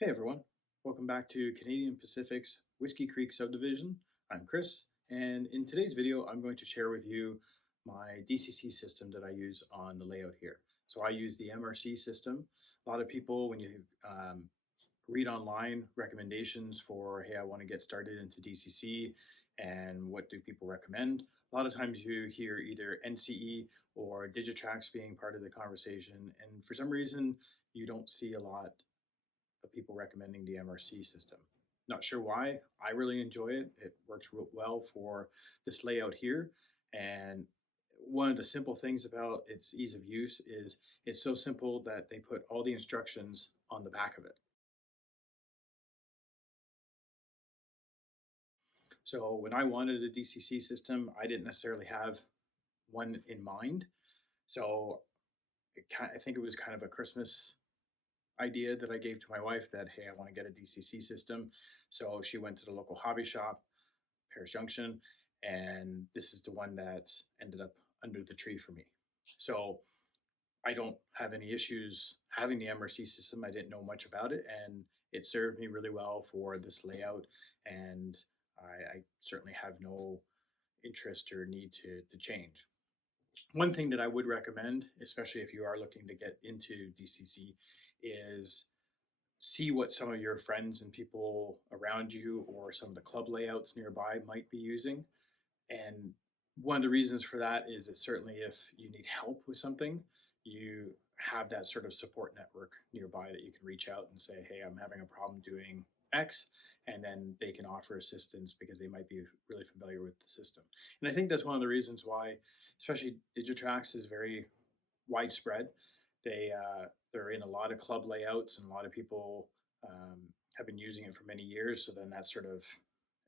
Hey everyone, welcome back to Canadian Pacific's Whiskey Creek subdivision. I'm Chris, and in today's video I'm going to share with you my DCC system that I use on the layout here. So I use the MRC system. A lot of people, when you read online recommendations for, hey, I want to get started into DCC and what do people recommend, a lot of times you hear either NCE or Digitrax being part of the conversation, and for some reason you don't see a lot of people recommending the MRC system. Not sure why. I really enjoy it. It works real well for this layout here. And one of the simple things about its ease of use is it's so simple that they put all the instructions on the back of it. So when I wanted a DCC system, I didn't necessarily have one in mind. So I think it was kind of a Christmas idea that I gave to my wife that, hey, I want to get a DCC system. So she went to the local hobby shop, Paris Junction, and this is the one that ended up under the tree for me. So I don't have any issues having the MRC system. I didn't know much about it, and it served me really well for this layout, and I certainly have no interest or need to change. One thing that I would recommend, especially if you are looking to get into DCC, is see what some of your friends and people around you or some of the club layouts nearby might be using. And one of the reasons for that is that certainly if you need help with something, you have that sort of support network nearby that you can reach out and say, hey, I'm having a problem doing X, and then they can offer assistance because they might be really familiar with the system. And I think that's one of the reasons why, especially Digitrax is very widespread. They're in a lot of club layouts, and a lot of people have been using it for many years. So then that sort of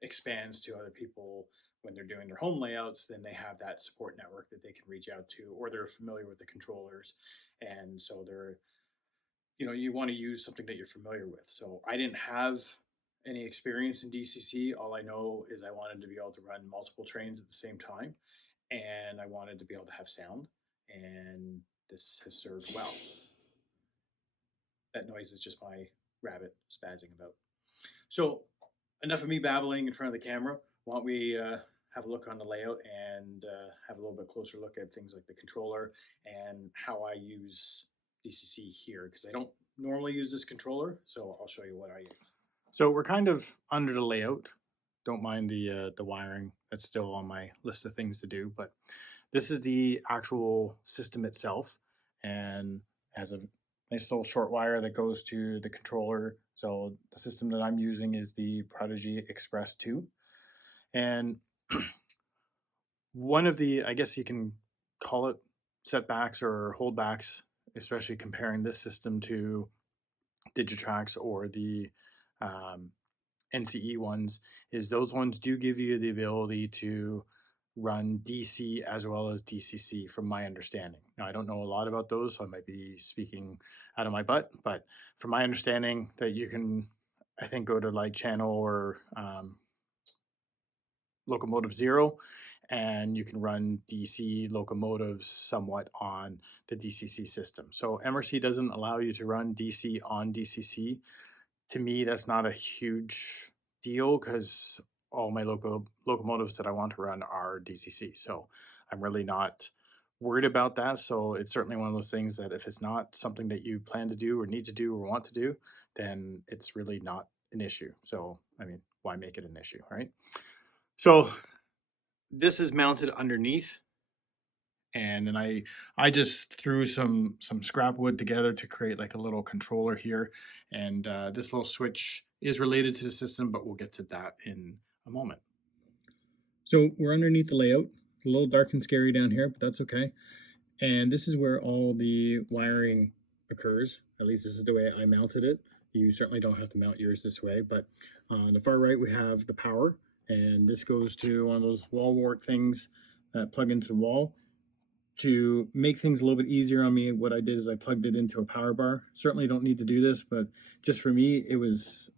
expands to other people when they're doing their home layouts. Then they have that support network that they can reach out to, or they're familiar with the controllers, and so they're you want to use something that you're familiar with. So I didn't have any experience in DCC. All I know is I wanted to be able to run multiple trains at the same time, and I wanted to be able to have sound, and this has served well. That noise is just my rabbit spazzing about. So enough of me babbling in front of the camera. Why don't we have a look on the layout and have a little bit closer look at things like the controller and how I use DCC here, because I don't normally use this controller, so I'll show you what I use. So we're kind of under the layout. Don't mind the wiring. That's still on my list of things to do, but this is the actual system itself, and has a nice little short wire that goes to the controller. So the system that I'm using is the Prodigy Express 2. And one of the, I guess you can call it setbacks or holdbacks, especially comparing this system to Digitrax or the NCE ones, is those ones do give you the ability to run DC as well as DCC, from my understanding. Now, I don't know a lot about those, so I might be speaking out of my butt, but from my understanding, that you can, I think, go to like channel or locomotive 0, and you can run DC locomotives somewhat on the DCC system. So MRC doesn't allow you to run DC on DCC. To me, that's not a huge deal because all my locomotives that I want to run are DCC. So I'm really not worried about that. So it's certainly one of those things that if it's not something that you plan to do or need to do or want to do, then it's really not an issue. So, I mean, why make it an issue, right? So this is mounted underneath, and then I just threw some scrap wood together to create like a little controller here, and this little switch is related to the system, but we'll get to that in a moment. So we're underneath the layout, a little dark and scary down here, but that's okay. And this is where all the wiring occurs. At least this is the way I mounted it. You certainly don't have to mount yours this way, but on the far right we have the power, and this goes to one of those wall wart things that plug into the wall. To make things a little bit easier on me, what I did is I plugged it into a power bar. Certainly don't need to do this, but just for me, it was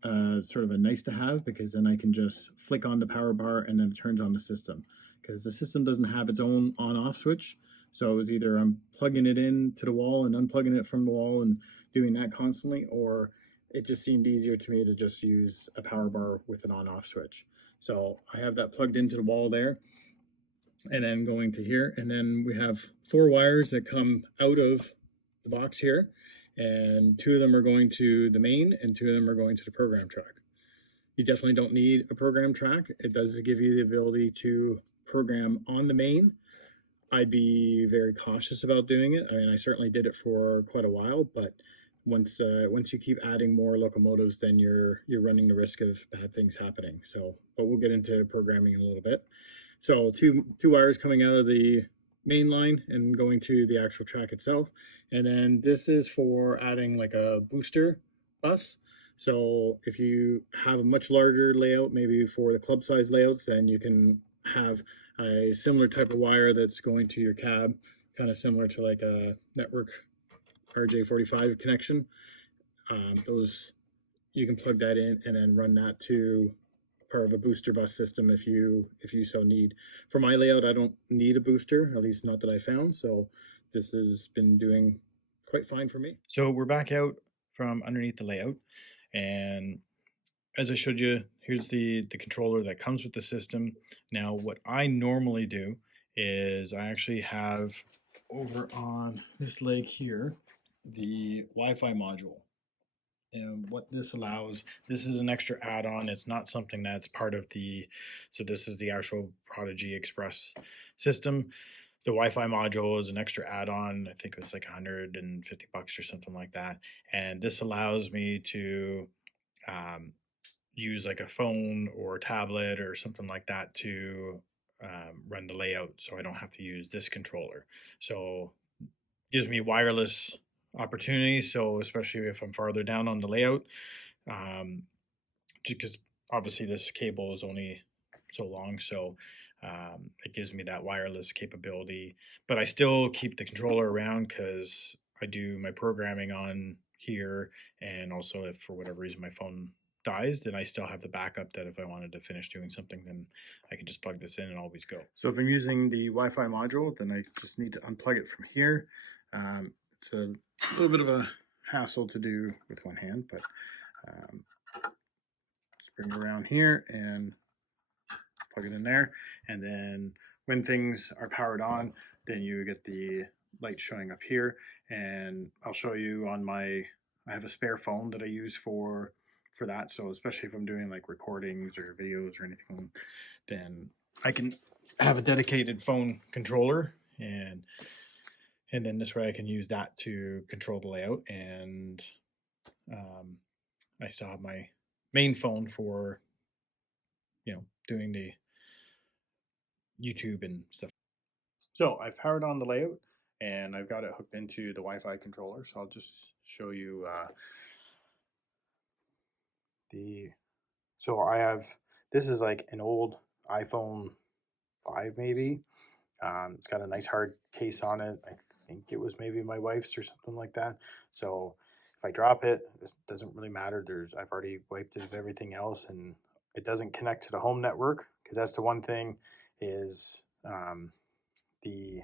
sort of a nice to have, because then I can just flick on the power bar and then it turns on the system, because the system doesn't have its own on-off switch. So it was either I'm plugging it in to the wall and unplugging it from the wall and doing that constantly, or it just seemed easier to me to just use a power bar with an on-off switch. So I have that plugged into the wall there, and then going to here, and then we have 4 wires that come out of the box here, and 2 of them are going to the main and 2 of them are going to the program track. You definitely don't need a program track. It does give you the ability to program on the main. I'd be very cautious about doing it. I mean, I certainly did it for quite a while, but once you keep adding more locomotives, then you're running the risk of bad things happening. So, but we'll get into programming in a little bit. So two wires coming out of the main line and going to the actual track itself, and then this is for adding like a booster bus. So if you have a much larger layout, maybe for the club size layouts, then you can have a similar type of wire that's going to your cab, kind of similar to like a network RJ45 connection. Those, you can plug that in and then run that to part of a booster bus system if you so need. For my layout, I don't need a booster, at least not that I found. So this has been doing quite fine for me. So we're back out from underneath the layout, and as I showed you, here's the controller that comes with the system. Now, what I normally do is I actually have over on this leg here the Wi-Fi module. And what this allows, this is an extra add-on. It's not something that's part of the, so this is the actual Prodigy Express system. The Wi-Fi module is an extra add-on. I think it was like 150 bucks or something like that. And this allows me to use like a phone or a tablet or something like that to run the layout, so I don't have to use this controller. So gives me wireless opportunities, so especially if I'm farther down on the layout, because obviously this cable is only so long, so it gives me that wireless capability. But I still keep the controller around because I do my programming on here, and also if for whatever reason my phone dies, then I still have the backup that if I wanted to finish doing something, then I can just plug this in and always go. So if I'm using the Wi-Fi module, then I just need to unplug it from here. It's a little bit of a hassle to do with one hand, but just bring it around here and plug it in there. And then when things are powered on, then you get the light showing up here. And I'll show you on I have a spare phone that I use for that. So especially if I'm doing like recordings or videos or anything, then I can have a dedicated phone controller, and then this way I can use that to control the layout. And I still have my main phone for, doing the YouTube and stuff. So I've powered on the layout and I've got it hooked into the Wi-Fi controller. So I'll just show you so I have, this is like an old iPhone 5 maybe. It's got a nice hard case on it. I think it was maybe my wife's or something like that. So if I drop it, this doesn't really matter. I've already wiped it of everything else, and it doesn't connect to the home network, because that's the one thing is the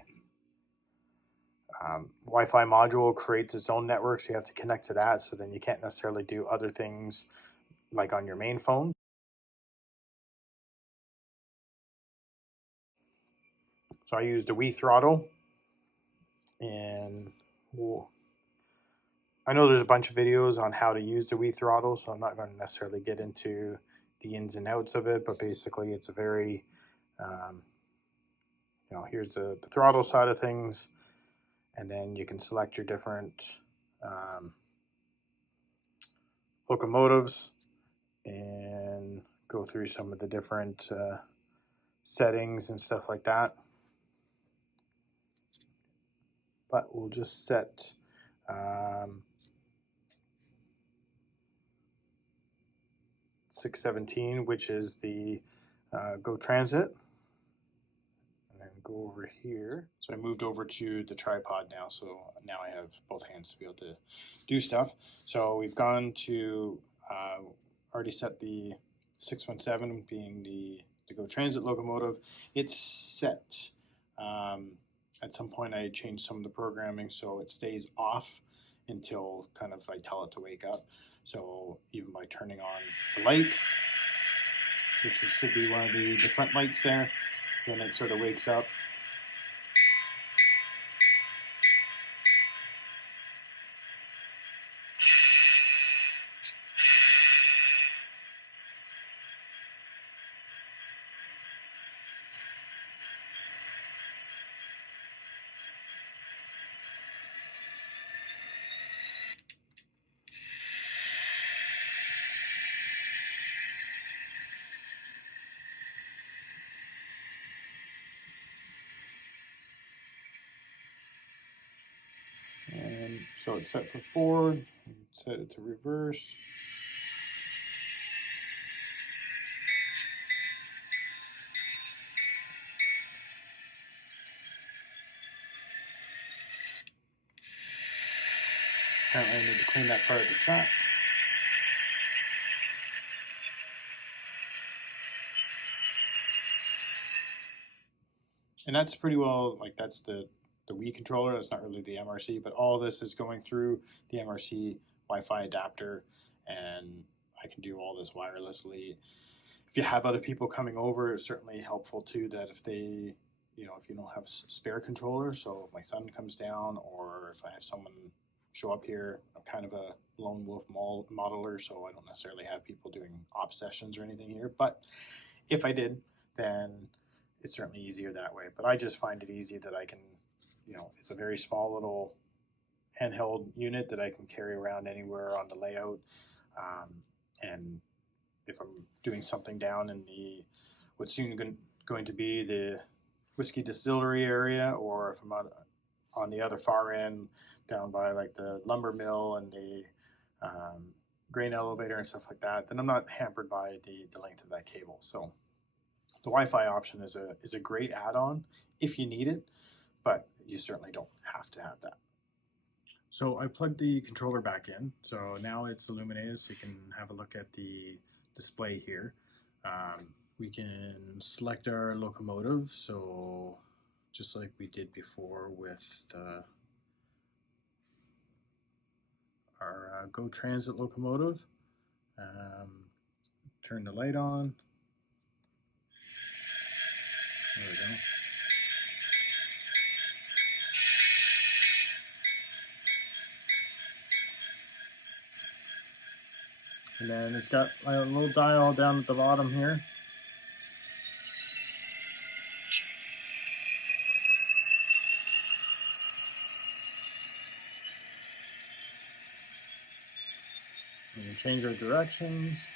Wi-Fi module creates its own network, so you have to connect to that. So then you can't necessarily do other things like on your main phone. So I used a Wii throttle, and I know there's a bunch of videos on how to use the Wii throttle, so I'm not going to necessarily get into the ins and outs of it, but basically it's a very, here's the throttle side of things, and then you can select your different locomotives and go through some of the different settings and stuff like that. But we'll just set 617, which is the Go Transit. And then go over here. So I moved over to the tripod now, so now I have both hands to be able to do stuff. So we've gone to, already set the 617 being the Go Transit locomotive. It's set. At some point I changed some of the programming so it stays off until kind of I tell it to wake up. So even by turning on the light, which should be one of the front lights there, then it sort of wakes up. And so it's set for forward, set it to reverse. Apparently I need to clean that part of the track. And that's pretty well, like that's the Wii controller. That's not really the MRC, but all this is going through the MRC Wi-Fi adapter, and I can do all this wirelessly. If you have other people coming over, it's certainly helpful too, that if they, if you don't have a spare controller, so if my son comes down or if I have someone show up here, I'm kind of a lone wolf modeler, so I don't necessarily have people doing op sessions or anything here, but if I did, then it's certainly easier that way. But I just find it easy that I can, it's a very small little handheld unit that I can carry around anywhere on the layout. And if I'm doing something down in what's soon going to be the whiskey distillery area, or if I'm on the other far end down by like the lumber mill and the grain elevator and stuff like that, then I'm not hampered by the length of that cable. So the Wi-Fi option is a great add-on if you need it, but you certainly don't have to have that. So I plugged the controller back in, so now it's illuminated, so you can have a look at the display here. We can select our locomotive, so just like we did before with our Go Transit locomotive. Turn the light on. There we go. And then it's got a little dial down at the bottom here. We can change our directions.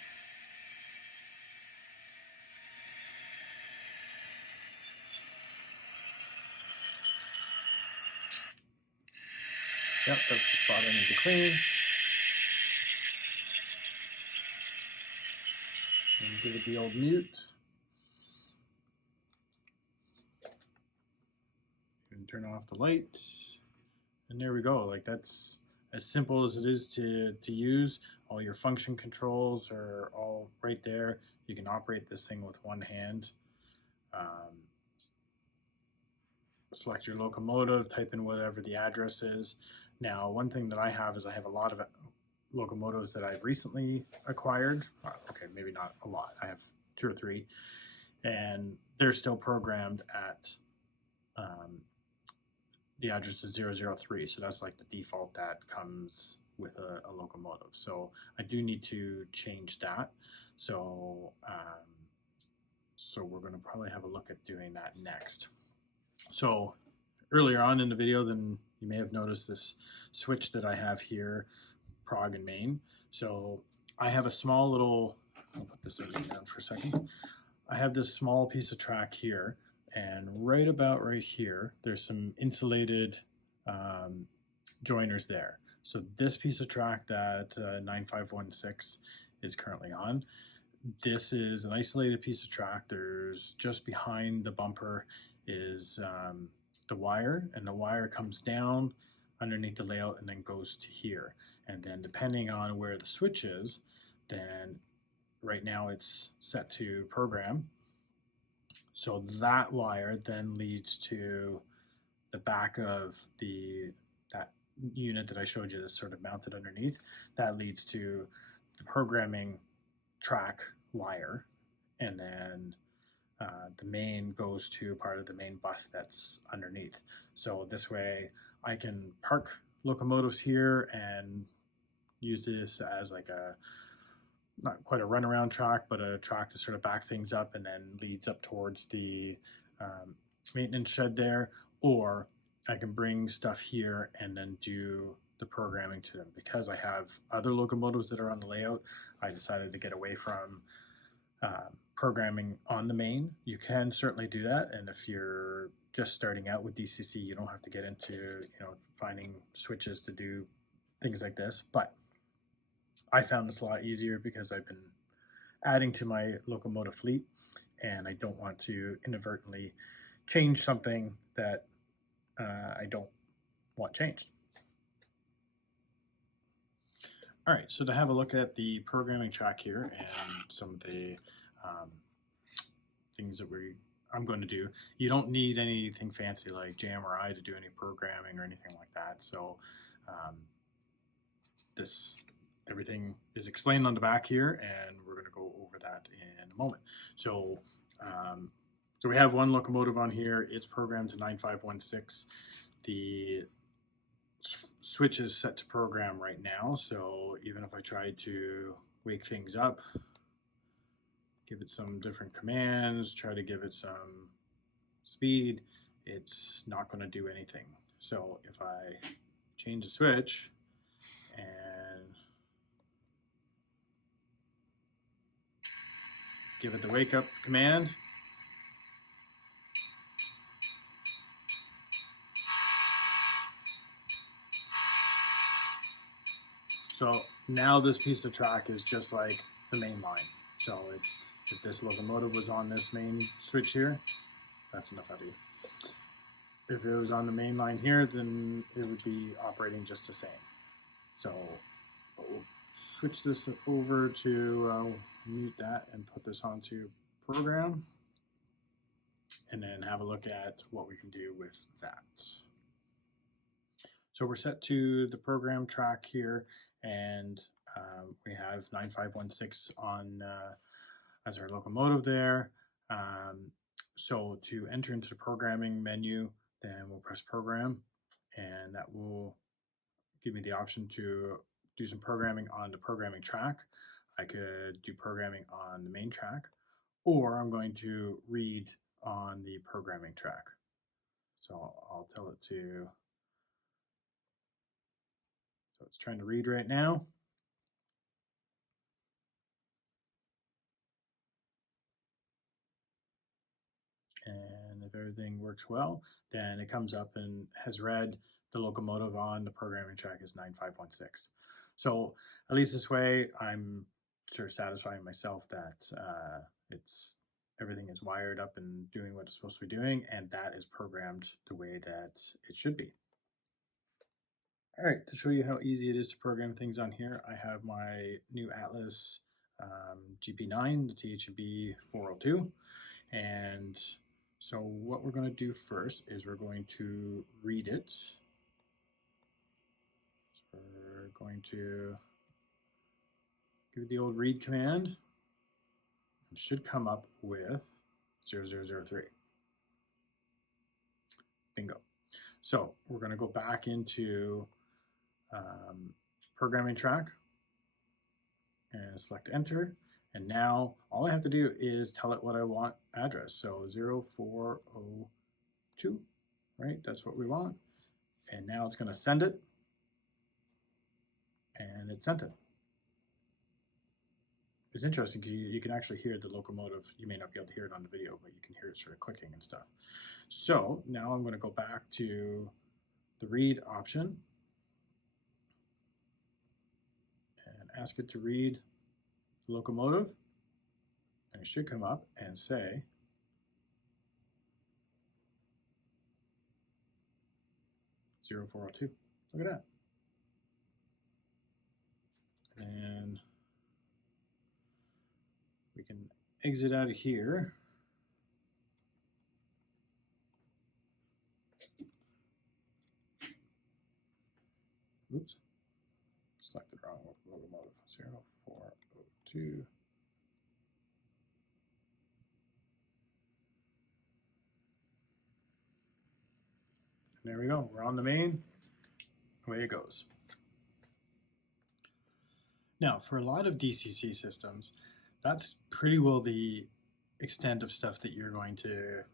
Yep, that's the spot I need to clean. And give it the old mute. And turn off the light. And there we go. Like, that's as simple as it is to use. All your function controls are all right there. You can operate this thing with one hand. Select your locomotive, type in whatever the address is. Now, one thing that I have is I have a lot of locomotives that I've recently acquired. Okay, maybe not a lot. I have 2 or 3, and they're still programmed at the address is 003. So that's like the default that comes with a locomotive. So I do need to change that. So so we're going to probably have a look at doing that next. So earlier on in the video, then you may have noticed this switch that I have here, prog and main. So I have a small little, I'll put this down for a second. I have this small piece of track here, and right about right here, there's some insulated joiners there. So this piece of track that 9516 is currently on, this is an isolated piece of track. There's just behind the bumper is the wire, and the wire comes down underneath the layout and then goes to here. And then depending on where the switch is, then right now it's set to program. So that wire then leads to the back of that unit that I showed you that's sort of mounted underneath, that leads to the programming track wire, and then the main goes to part of the main bus that's underneath. So this way I can park locomotives here and use this as like a, not quite a runaround track, but a track to sort of back things up and then leads up towards the maintenance shed there. Or I can bring stuff here and then do the programming to them. Because I have other locomotives that are on the layout, I decided to get away from programming on the main. You can certainly do that, and if you're just starting out with DCC, you don't have to get into finding switches to do things like this. But I found this a lot easier because I've been adding to my locomotive fleet, and I don't want to inadvertently change something that I don't want changed. All right, so to have a look at the programming track here and some of the things that I'm going to do, you don't need anything fancy like JMRI to do any programming or anything like that. So everything is explained on the back here, and we're going to go over that in a moment. So so we have one locomotive on here. It's programmed to 9516. The switch is set to program right now, so even if I tried to wake things up, give it some different commands, try to give it some speed, it's not going to do anything. So if I change the switch and give it the wake up command, so now this piece of track is just like the main line. So if this locomotive was on this main switch here, that's enough out of you. If it was on the main line here, then it would be operating just the same. So we'll switch this over to mute that and put this onto program, and then have a look at what we can do with that. So we're set to the program track here, and we have 9516 on as our locomotive there. So to enter into the programming menu, then we'll press program, and that will give me the option to do some programming on the programming track. I could do programming on the main track, or I'm going to read on the programming track. So I'll tell it to, so it's trying to read right now. And if everything works well, then it comes up and has read the locomotive on the programming track is 9516. So at least this way, I'm sort of satisfying myself that everything is wired up and doing what it's supposed to be doing, and that is programmed the way that it should be. All right, to show you how easy it is to program things on here, I have my new Atlas GP9, the THB 402, and so what we're going to do first is we're going to read it. So we're going to give it the old read command. It should come up with 0003. Bingo. So we're going to go back into programming track and select enter. And now all I have to do is tell it what I want address. So 0402, right? That's what we want. And now it's going to send it. And it sent it. It's interesting because you can actually hear the locomotive. You may not be able to hear it on the video, but you can hear it sort of clicking and stuff. So now I'm going to go back to the read option and ask it to read the locomotive. And it should come up and say 0402. Look at that. And we can exit out of here. oops, selected wrong locomotive, 0402. And there we go, we're on the main, away it goes. Now, for a lot of DCC systems, that's pretty well the extent of stuff that you're going to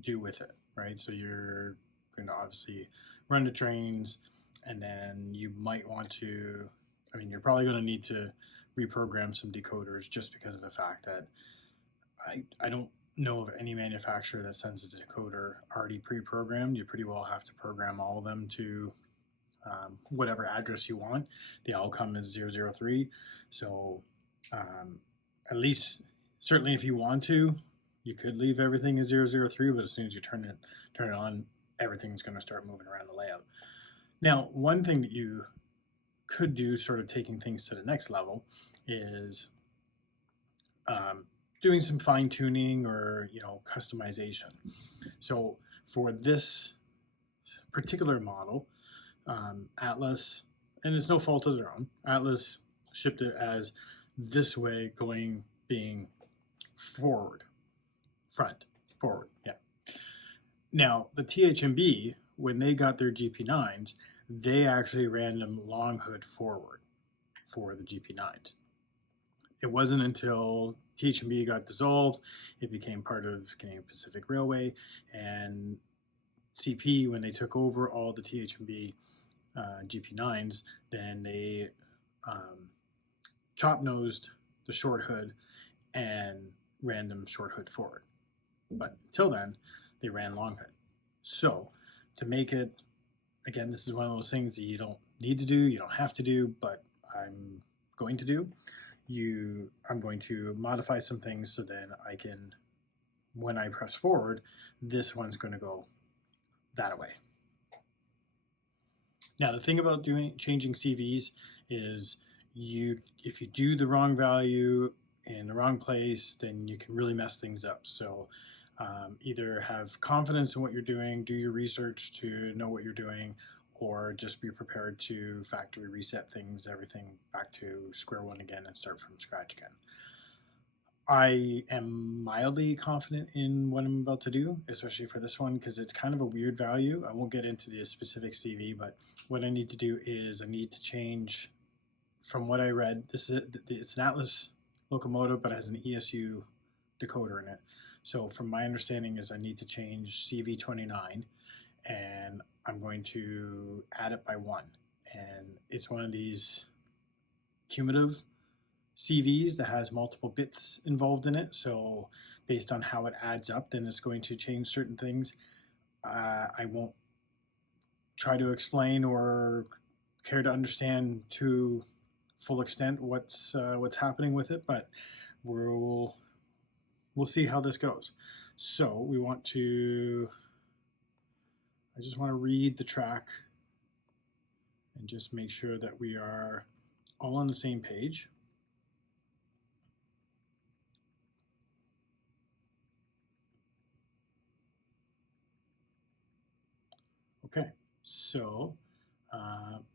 do with it, right? So you're going to obviously run the trains, and then you might want to, I mean, you're probably going to need to reprogram some decoders just because of the fact that I don't know of any manufacturer that sends a decoder already pre-programmed. You pretty well have to program all of them to whatever address you want. The outcome is 003. So at least, certainly if you want to, you could leave everything as 003, but as soon as you turn it on, everything's going to start moving around the layout. Now, one thing that you could do, sort of taking things to the next level, is doing some fine tuning or customization. So for this particular model, Atlas, and it's no fault of their own, Atlas shipped it as this way being forward, front, forward, yeah. Now, the THMB, when they got their GP9s, they actually ran them long hood forward for the GP9s. It wasn't until THMB got dissolved, it became part of Canadian Pacific Railway, and CP, when they took over all the THMB GP9s, then they chop-nosed the short hood and ran them short hood forward. But until then, they ran long hood. So to make it, again, this is one of those things that you don't need to do, you don't have to do, but I'm going to do. I'm going to modify some things so then I can, when I press forward, this one's going to go that way. Now, the thing about changing CVs is if you do the wrong value in the wrong place, then you can really mess things up. So either have confidence in what you're doing, do your research to know what you're doing, or just be prepared to factory reset things, everything back to square one again and start from scratch again. I am mildly confident in what I'm about to do, especially for this one, because it's kind of a weird value. I won't get into the specific CV, but what I need to do is I need to change, from what I read, it's an Atlas locomotive, but it has an ESU decoder in it. So from my understanding is I need to change CV29, and I'm going to add it by 1. And it's one of these cumulative CVs that has multiple bits involved in it. So based on how it adds up, then it's going to change certain things. I won't try to explain or care to understand to full extent what's happening with it, but we'll see how this goes. So we want to, I just want to read the track and just make sure that we are all on the same page. Okay, so,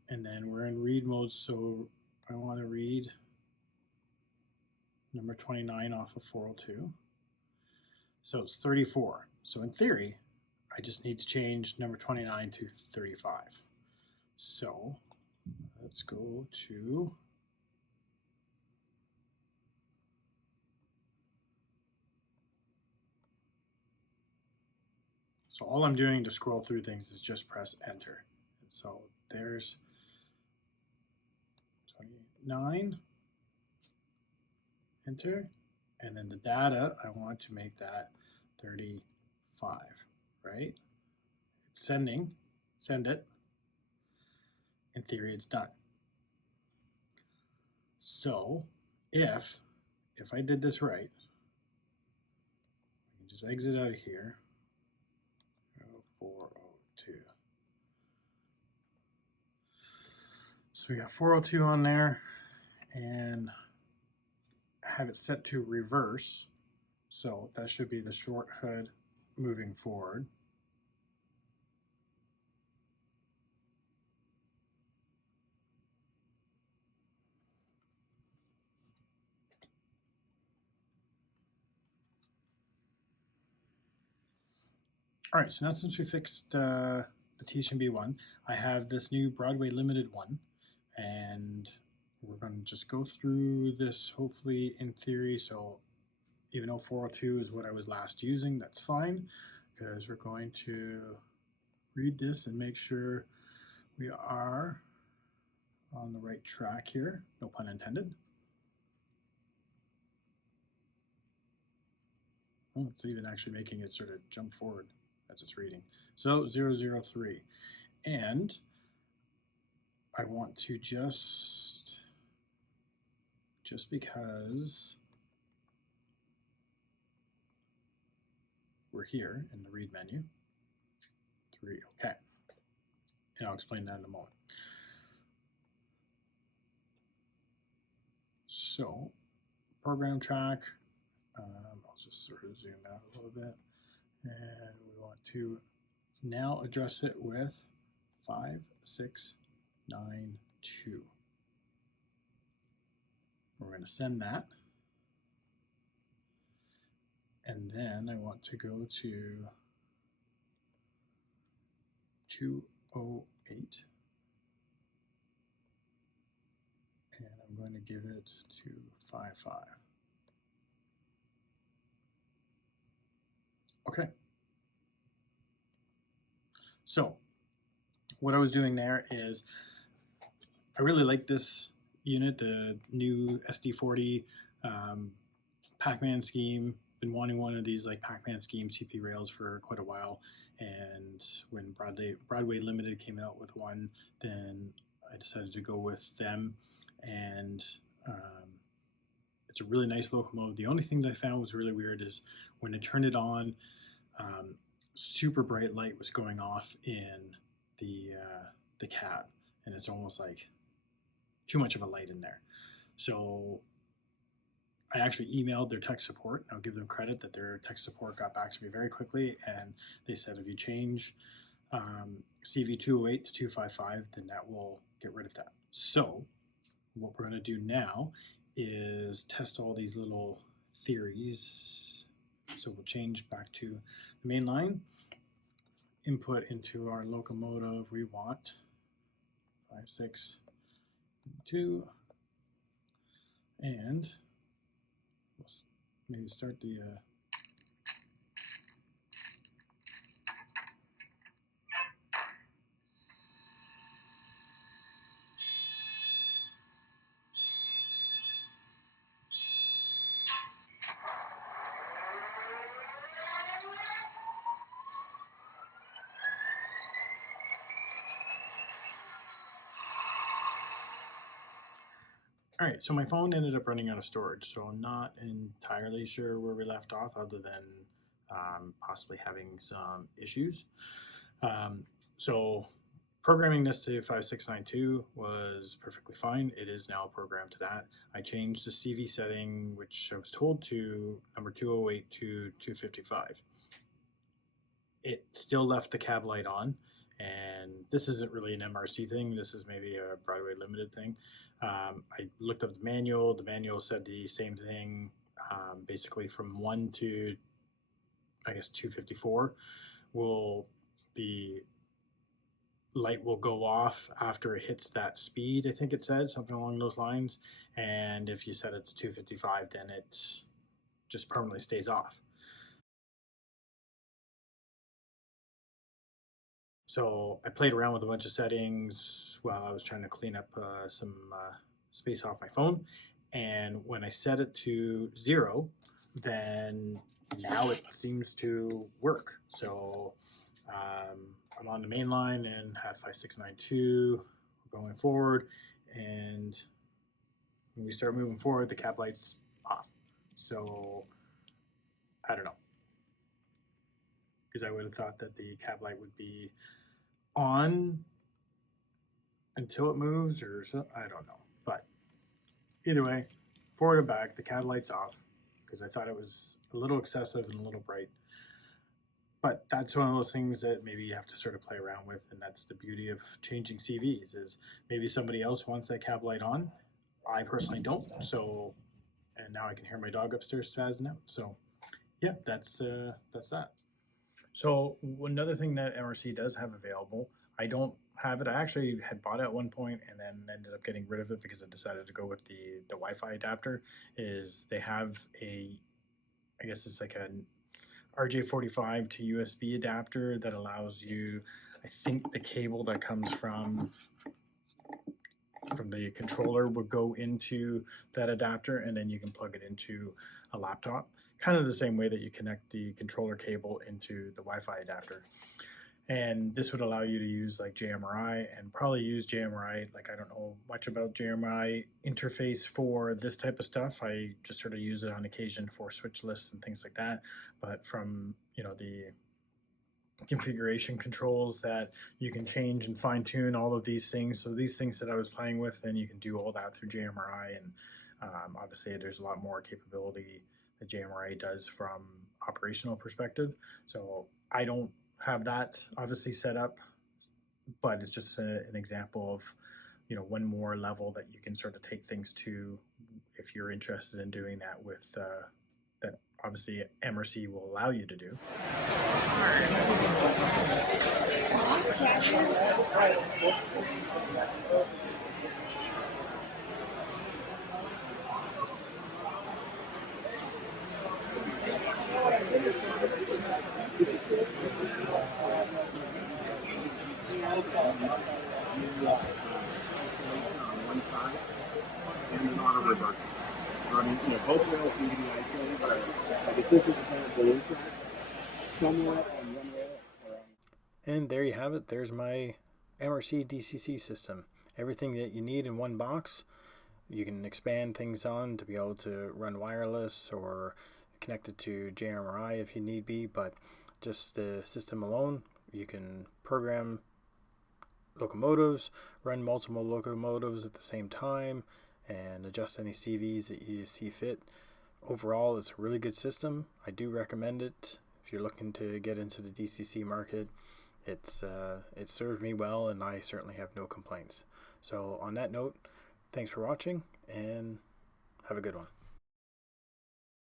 and then we're in read mode, so I want to read number 29 off of 402. So it's 34. So in theory, I just need to change number 29 to 35. So let's go to so all I'm doing to scroll through things is just press enter. So there's 29, enter, and then the data, I want to make that 35, right? It's sending, send it. In theory, it's done. So if I did this right, I can just exit out of here. 402. So we got 402 on there, and have it set to reverse. So that should be the short hood moving forward. All right, so now since we fixed the THMB one, I have this new Broadway Limited one, and we're going to just go through this hopefully in theory. So even though 402 is what I was last using, that's fine, because we're going to read this and make sure we are on the right track here, no pun intended. Oh, it's even actually making it sort of jump forward as it's reading. So 003. And I want to just because we're here in the read menu, 3, okay. And I'll explain that in a moment. So program track, I'll just sort of zoom out a little bit, and we want to now address it with 5692. We're going to send that, and then I want to go to 208, and I'm going to give it 255. Okay. So what I was doing there is I really like this unit, the new SD40 Pac-Man scheme. Been wanting one of these like Pac-Man scheme CP rails for quite a while, and when Broadway Limited came out with one, then I decided to go with them, and it's a really nice locomotive. The only thing that I found was really weird is when I turned it on, super bright light was going off in the cab, and it's almost like too much of a light in there. So I actually emailed their tech support. I'll give them credit that their tech support got back to me very quickly, and they said if you change CV208 to 255, then that will get rid of that. So what we're going to do now is test all these little theories. So we'll change back to the main line. Input into our locomotive, we want 562, and let's maybe start the all right, so my phone ended up running out of storage, so I'm not entirely sure where we left off other than possibly having some issues. So programming this to 5692 was perfectly fine. It is now programmed to that. I changed the CV setting, which I was told to number 208 to 255. It still left the cab light on, and this isn't really an MRC thing. This is maybe a Broadway Limited thing. I looked up the manual. The manual said the same thing, basically from 1 to, I guess, 254. The light will go off after it hits that speed, I think it said, something along those lines. And if you set it to 255, then it just permanently stays off. So I played around with a bunch of settings while I was trying to clean up some space off my phone. And when I set it to 0, then now it seems to work. So I'm on the main line and have 5692 going forward. And when we start moving forward, the cab light's off. So I don't know. Because I would have thought that the cab light would be on until it moves, or so, I don't know. But either way, forward or back, the cab light's off because I thought it was a little excessive and a little bright. But that's one of those things that maybe you have to sort of play around with, and that's the beauty of changing CVs is maybe somebody else wants that cab light on. I personally don't. So, and now I can hear my dog upstairs spazzing out. So, yeah, that's that. So another thing that MRC does have available, I don't have it. I actually had bought it at one point and then ended up getting rid of it because I decided to go with the Wi-Fi adapter. Is they have a, I guess it's like a RJ45 to USB adapter that allows you, I think the cable that comes from the controller would go into that adapter, and then you can plug it into a laptop, kind of the same way that you connect the controller cable into the Wi-Fi adapter. And this would allow you to use like JMRI, and probably use JMRI. Like, I don't know much about JMRI interface for this type of stuff. I just sort of use it on occasion for switch lists and things like that. But from, the configuration controls that you can change and fine tune all of these things. So these things that I was playing with, then you can do all that through JMRI. And obviously there's a lot more capability that JMRI does from operational perspective. So I don't have that obviously set up, but it's just an example of, one more level that you can sort of take things to if you're interested in doing that with that obviously MRC will allow you to do. One side and then auto reverse. Running, both rails need to be isolated, but like if this is a kind of balloon track, somewhat on one rail or on. And there you have it. There's my MRC DCC system. Everything that you need in one box. You can expand things on to be able to run wireless or connect it to JMRI if you need be, but just the system alone, you can program locomotives, run multiple locomotives at the same time, and adjust any CVs that you see fit. Overall, it's a really good system. I do recommend it if you're looking to get into the DCC market. It served me well, and I certainly have no complaints. So on that note, thanks for watching, and have a good one.